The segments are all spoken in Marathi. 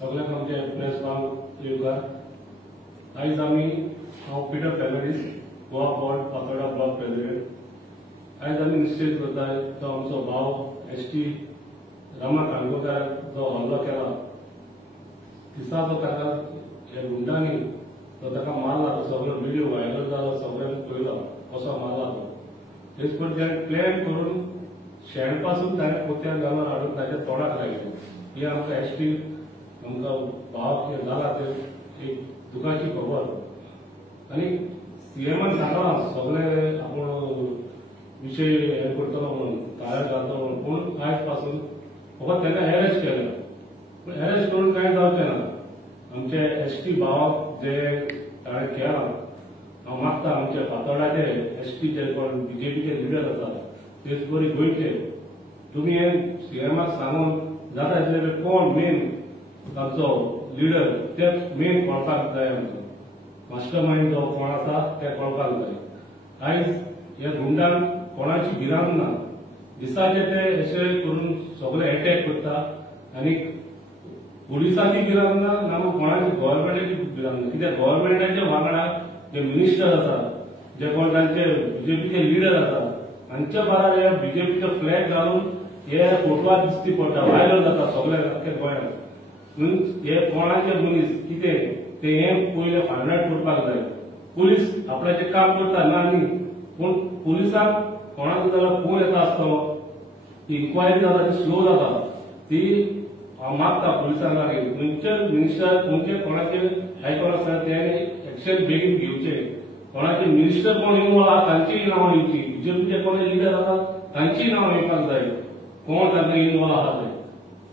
सगळ्यांक आमचे प्रेस वांग येवकार. आयज आमी हांव Peter Fernandes Goa board Fatorda block president. आयज आमी निश्चित करताय तो आमचो भाव एसटी रामा काणकोकार जो हल्लो केला दिसा जो ताका हे गुंडांनी तो ताका मारला. तो सगळो व्हिडिओ व्हायरल जालो, सगळ्यांनी पळयलो कसो मारला तो. तेच पण ताणें प्लॅन करून शेण पासून ताणें पोत्यान घालून हाडून ताच्या तोंडाक लायलें. ही आमकां एसटी आमकां भाव जाला ते एक दुखाची खबर. आनी सीएमान सांगला सगळे आपूण विषय हे करतलो म्हणून ताळ्यार घालतलो म्हणून. पूण आयज पासून फकत ताणें अरेस्ट केलें. पूण अरेस्ट करून कांय जावचें ना. आमचे एसटी भावाक जे ताणें केलां हांव मागता आमचे फातोड्डाचे एसटी जे कोण बीजेपीचे लिडर आसात तेच बरी गोंयचे तुमी हे सीएमाक सांगून जाता तितले कोण मेन तांचो लिडर तेच मेन कळपाक जाय. आमचो मास्टर माइंड जो कोण आसा ते कळपाक जाय. आयज ह्या गुंडांक कोणाची भिरांत ना. दिसाचे ते अशे करून सगळे अटॅक करता आनी पुलिसांची भिरांत ना ना कोणाची गव्हर्नमेंटाची भिरांत ना. कित्याक गव्हर्नमेंटाच्या वांगडा जे मिनिस्टर आसात जे कोण तांचे बीजेपीचे लिडर आसात हांच्या बारा हे बीजेपीचो फ्लॅग घालून हे फोटवार दिसती पडटा, व्हायरल जाता सगळ्या गोंयांत. म्हणून हे कोणाचे मनीस कितें ते हे पयले फायंड आउट करपाक जाय. पुलीस आपल्याचें काम करता ना न्ही, पूण पुलिसांक कोणाचो जाल्यार फोन येता आसतलो, इन्क्वायरी जाता ती स्लो जाता. ती हांव मागता पुलिसांक लागीं खंयचे मिनिस्टर खंयचे कोणाचे आयकून आसता ते एक्शन बेगीन घेवचे. कोणाचे मिनिस्टर कोण इन्वॉल्व आहा तांचीय नांवां येवची. बीजेपीचे कोण लिडर आसा तांचीय नांवां येवपाक जाय कोण तांकां इन्वॉल्व आहा ते.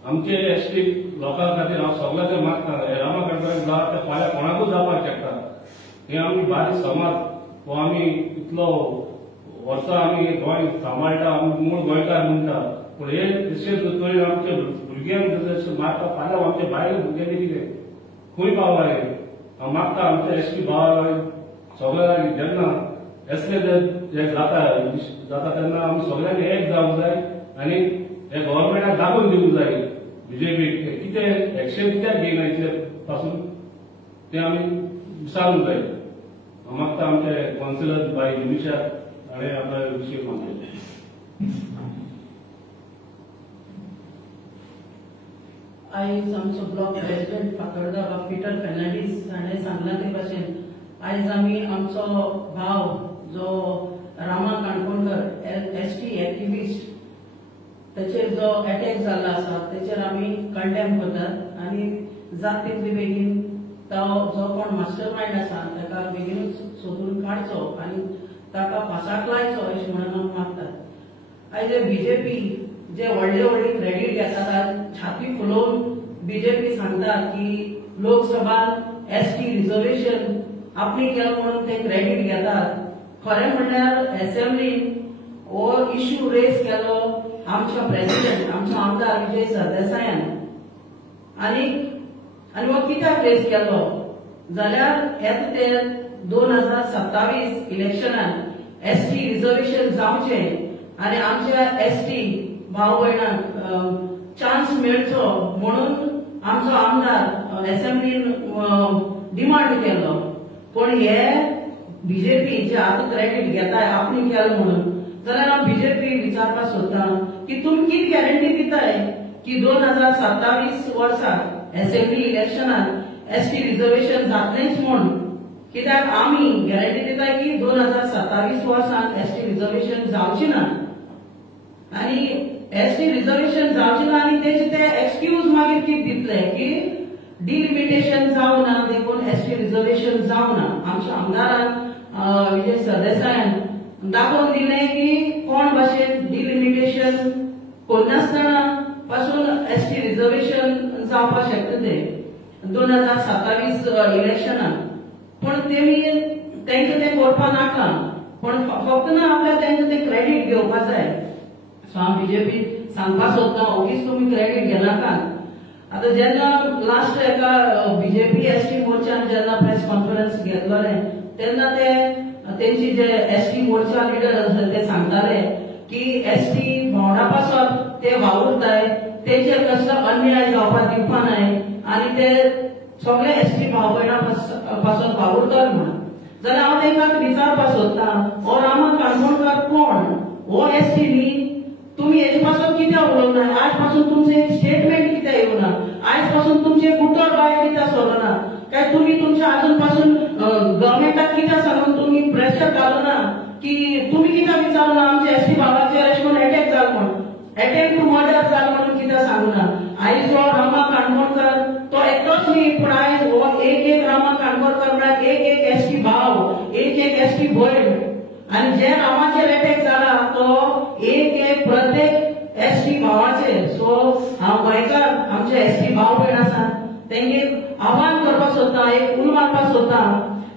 आमचे एसटी लोकां खातीर हांव सगळ्यांक मागता हे रामा काणकोकार जाता ते फाल्यां कोणाकूच जावपाक शकता. हे आमी बारीक समाज हो आमी इतलो वर्सां आमी गोंय सांबाळटा, आमी मूळ गोंयकार म्हणटा. पूण हे तशें करून आमचे भुरग्यांक जशें मारता फाल्यां आमचे भायले भुरग्यांनी कितें खंय पावला हे. हांव मागता आमच्या एसटी भावाक सगळ्यांक जेन्ना असले जे जाता तेन्ना आमी सगळ्यांनी एक जावंक जाय आनी हे गव्हर्नमेंटाक दाखोवन दिवंक जाय बीजेपीक कितें एक्शन कित्याक घेयना इतले पासून ते आमी विचारूंक जाय. हांव मागता आमचे कावन्सिलर बाय निमिशा हाणें आपल्या विशय मागले. आयज आमचो ब्लॉक प्रेसिडेंट फातोड्डा पिटर फेर्नांडीस हाणें सांगला ते भाशेन आयज आमी आमचो भाव जो रामा काणकोणकर एसटी एक्टिविस्ट तेचेर जो अटॅक जाल्लो आसा तेचेर आमी कंडेम करतात आनी जाता तितले बेगीन तो जो कोण मास्टर माइंड आसा ताका बेगीनूच सोदून काडचो आनी ताका फासाक लायचो अशें म्हणून आमी मागतात. आयज बीजेपी जे व्हडले व्हडले क्रेडीट घेतात छाती फुलोवन बीजेपी सांगतात की लोकसभात एसटी रिजर्वेशन आपणी केलं म्हणून ते क्रेडीट घेतात. खरें म्हणल्यार असेंब्लीन हो इश्यू रेज केलो आमच्या प्रेसिडेंट आमचो आमदार विजय सरदेसायान आनी हो कित्याक रेज केलो जाल्यार येता ते 2027 इलेक्शनान एसटी रिजर्वेशन जावचें आनी आमच्या एसटी भाव भयणांक चान्स मेळचो म्हणून आमचो आमदार असेंब्लीन डिमांड केलो. पण हे बीजेपी जे आतां क्रेडीट घेताय आपणी केलो म्हणून जाल्यार हांव बीजेपी विचारपाक सोदता की तुमी कितें गॅरंटी दिताय की 2027 वर्सा असेंब्ली इलेक्शनान एसटी रिजर्वेशन जातलेंच म्हूण. कित्याक आमी गॅरंटी दिताय की 2027 वर्सान एसटी रिजर्वेशन जावची ना आनी एसटी रिजर्वेशन जावची ना आनी तेचे ते एक्सक्यूज मागीर कितें दितले की डिलिमिटेशन जावं ना देखून एसटी रिजर्वेशन जावं ना. आमच्या आमदारान विजय सरदेसायान दाखोवन दिलें की कोण भाशेन डिलिमिटेशन करनासतना पासून एसटी रिजर्वेशन जावपाक शकता ते 2027 इलेक्शनान. पण तेमी तांकां ते करपाक नाका पण फक्त ना आपल्याक तांकां ते क्रेडीट घेवपाक जाय. सो हांव बीजेपी सांगपाक सोदता ओगीच तुमी क्रेडीट घेनाकात. आतां जेन्ना लास्ट एका बीजेपी एसटी मोर्चान जेन्ना प्रेस कॉन्फरन्स घेतलोले तेन्ना तेंची जे एसटी मोर्चा लिडर आसा ते सांगताले की एसटी भोंवडा पासत ते वावुरताय तेचेर कसलो अन्याय जावपाक दिवपा नाय आनी ते सगळे एसटी भाव भयणां पासून वावुरतात म्हणून जाल्यार हांव तांकां विचारपाक सोदतां हो रामा काणकोणकार कोण हो एसटी न्ही तुम्ही हेजे पासून कित्याक उलोवना आज पासून तुमचें एक स्टेटमेंट कित्याक येवना आज पासून तुमचे उतर भायर कित्याक सरना काय तुम्ही तुमच्या अजून पासून गव्हर्मेंटाक कित्याक सांगून तुम्ही प्रेशर घालना की तुम्ही कित्याक विचारना आमच्या एसटी भावाचेर अशें करून अटॅक जाल म्हणून अटॅक टू मर्डर जाल म्हणून कित्याक सांगना आयज हो रामा काणकोणकार तो एकटोच न्ही पूण आयज हो एक रामा काणकोणकार म्हळ्यार एक एसटी भाव एक एसटी भयण आणि जे रामाचेर अटॅक जाला तो एक प्रत्येक एसटी भावाचेर सो हांव गोंयकार आमचे एसटी भाव भयण आसा तेंगे आव्हान करपाक सोदता एक उल मारपाक सोदता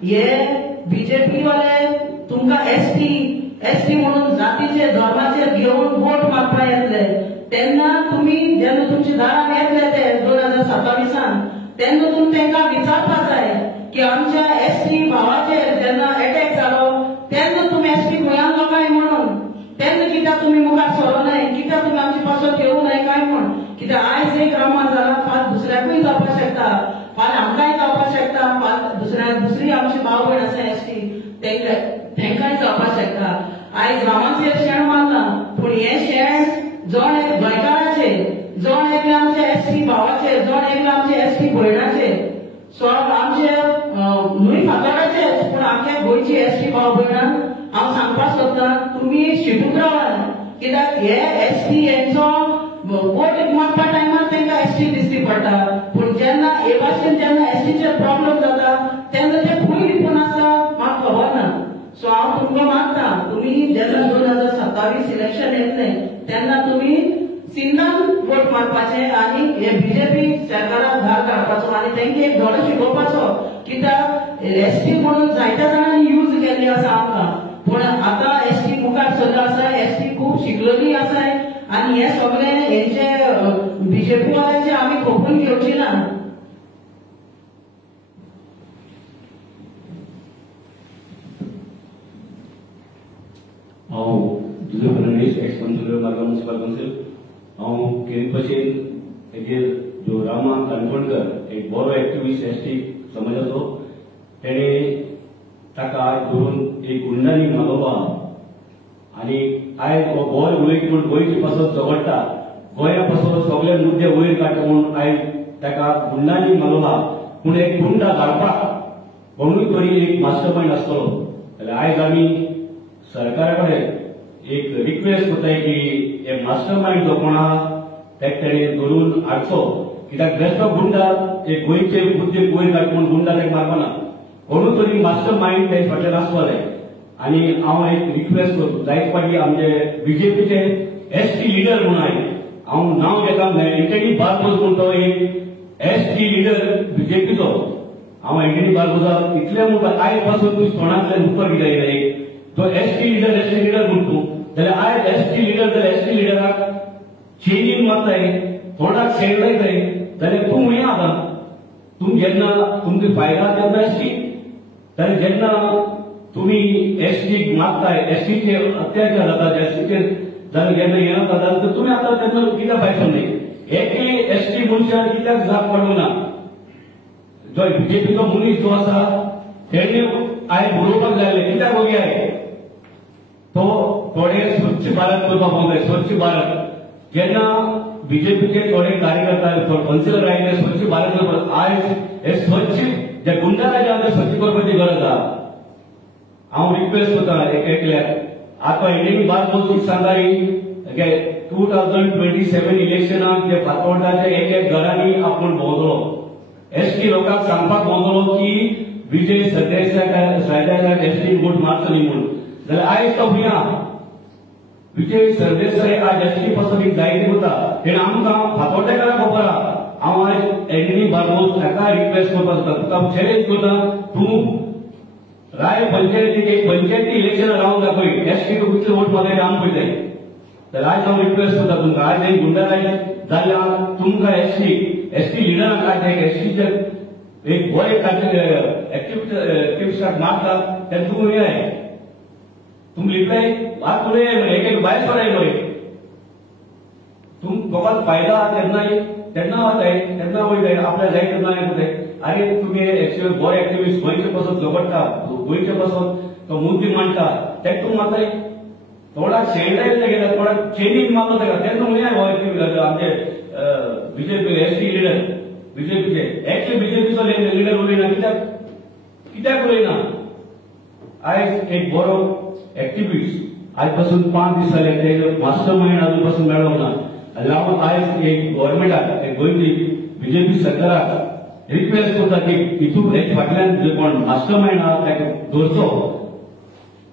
हे बीजेपी वाले तुमकां एसटी म्हणून जातीचे धर्माचेर घेवन वोट मारपाक येतले तेन्ना तुमी जेन्ना तुमच्या दारान येतले ते 2027 तेन्ना तुमी तांकां विचारपाक जाय की आमच्या एसटी भावाचेर जेन्ना अटॅक जालो तेन्ना तुमी एसटी गोंयांत काय म्हणून तेन्ना कित्याक तुमी मुखार सरनाय कित्याक तुमी आमचे पासत येवं नाय काय म्हण कित्याक आयज एक रामा जाला फाल्यां दुसऱ्याकूय जावपाक शकता फाल्यां आमकांय जावपाक शकता फाल्यां दुसरी आमची भाव भयण आसा एसटी तेंकांय जावपाक शकता आयज रामाचेर शेण मारना पूण हे शेण जण एक गोंयकाराचेर जण एक आमच्या एसटी भावाचेर जण एक आमच्या एसटी भयणाचेर सो आमचे न्हय फातोडाचेच पूण आमच्या गोंयची एसटी भाव भयणां हांव सांगपाक सोदतां तुमी शिकून रावात कित्याक हे एसटी हेंचो वोट मागपा टायमार तांकां एसटी दिसती पडटा पूण जेन्ना हे भाशेन जेन्ना एसटीचेर प्रॉब्लेम जाता तेन्ना ते खंय लिपून आसा म्हाका खबर ना सो हांव तुमकां मागता तुमी जेन्ना 2027 इलेक्शन येतले तेन्ना तुमी सिंधान वोट मारपाचे आनी हे बीजेपी सरकाराक धार काडपाचो आनी तांकां एक धडो शिकोवपाचो कित्याक एसटी म्हणून जायत्या जाणांनी यूज केल्ली आसा आमकां पूण आतां एसटी मुखार चल्ला आसा एसटी खूब शिकलेली आसा आनी हे सगळे हेंचे बीजेपी वाल्यांचे आमी खोपून घेवची ना हांव दुसरे Fernandes x counsellor Margao municipal council हांव केरी भशेन हेजेर जो रामा काणकोणकर एक बरो एक्टिविस्ट एसटी समाजाचो तेणे ताका धरून एक गुंडांनी मागोवपा आनी आयज हो गोंय उलयता म्हूण गोंयची पासत झगडटा गोंया पासत सगळे मुद्दे वयर काडटा म्हूण आयज ताका गुंडांनी मागोवपा पूण एक गुंडा धाडपाक कोणूय तरी एक मास्टर माइंड आसतलो जाल्यार आयज आमी सरकारा कडेन एक रिक्वेस्ट करताय की हे मास्टर माइंड जो कोण आहा ताका तेणें धरून हाडचो कित्याक बेश्टो गुंडा एक गोंयचे मुद्दे वयर काडटा म्हूण गुंडा ताका मारपाना कोणूय तरी मास्टर माइंड ते फाटल्यान आसपा जाय आनी हांव एक रिक्वेस्ट करता जायते फाटी आमचे बीजेपीचे एसटी लिडर म्हणून हांव नांव घेता एंटनी बार्बोस म्हूण तो एक एसटी लिडर बीजेपीचो हांव एंटनी बार्बोसाक इतले म्हणटा आयज पासून तूं तोंडांतल्यान उपर कित्याक येयला तो एसटी लिडर म्हूण तूं जाल्यार आयज एसटी लिडर जाल्यार एसटी लिडराक चेंजींग मारताय तोंडाक शेण लायताय जाल्यार तूं हुंय आतां तूं जेन्ना तुमकां फायदा तेन्ना एसटी जाल्यार जेन्ना तुमी एसटीक मागताय एसटीचे अत्याचार जातात एसटीचेर जाल्यार जेन्ना हें जाता जाल्यार तुमी आतां तेन्ना कित्याक भायर सरनाय एकय एसटी मनशार कित्याक जाप पडूना जो बीजेपीचो मनीस जो आसा तेणे आयज बरोवपाक जाय कित्याक बघया तो थोडे स्वच्छ भारत करपाक पावताय स्वच्छ भारत जेन्ना बीजेपीचे थोडे कार्यकर्ता काउन्सिलर आयले स्वच्छ भारत करपाक आयज हे स्वच्छ जे गुंडाराज आहा ते स्वच्छ करपाची गरज आहा हांव रिक्वेस्ट करता एकल्याक आतां एंटनी बार्बोस सांगारी 2027 इलेक्शनाक जे फातोर्डाचे एक घरांनी आपूण भोंवतलो एसटी लोकांक सांगपाक भोंवतलो की विजय सरदेसायाक एसटी वोट मारचो न्ही म्हणून जाल्यार आयज तो भुंया विजय सरदेसाय आज एसटी पासून एक जायती करता तेणे आमकां फातोर्डेकारांक खबर आहा हांव आयज एंटनी बार्बोस हाका रिक्वेस्ट करपाक सोदता तुका चॅलेंज करता तूं राय पंचायतीक एक पंचायती इलेक्शन रावन दाखय एसटी टू कितले वोट मागताय आमी पळयताय जाल्यार आयज हांव रिक्वेस्ट करता तुमकां आयज एक गुंडाराज जाल्यार तुमकां एसटी लिडराक आयज एक एसटीचे एक बरें एक्टिविस्ट मारता तेन्ना तुमी येयाय तुमी लिपलाय बात उलय एक भायर सोडाय मरे तुमकां फायदा तेन्ना वताय तेन्ना वयताय आपल्याक जाय तेन्ना येताय आनी तुमी एक्चुअली बरो एक्टिविस्ट गोंयचे पासून झगडटा गोंयचे पासून तो मुद्दे मांडटा तेका तुमी मारताय थोडाक शेंडायला गेला थोडाक चेंजींग मारलो तेका तेन्ना म्हळ्यार हो एक्टिविस्ट आमचे बीजेपी एसटी लिडर बीजेपीचे एक्चुअली बीजेपीचो लिडर उलयना कित्याक उलयना आयज एक बरो एक्टिविस्ट आज पासून 5 दीस जाले ते मास्टर माइंड अजून पासून मेळ्ळो ना लागून आयज एक गव्हर्नमेंटाक गोंयची बीजेपी सरकाराक रिक्वेस्ट करता की हितून एक फाटल्यान जे कोण मास्टर माइंड आहा ताका दवरचो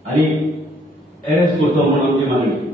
आनी अरेस्ट करचो म्हणून ती मागणी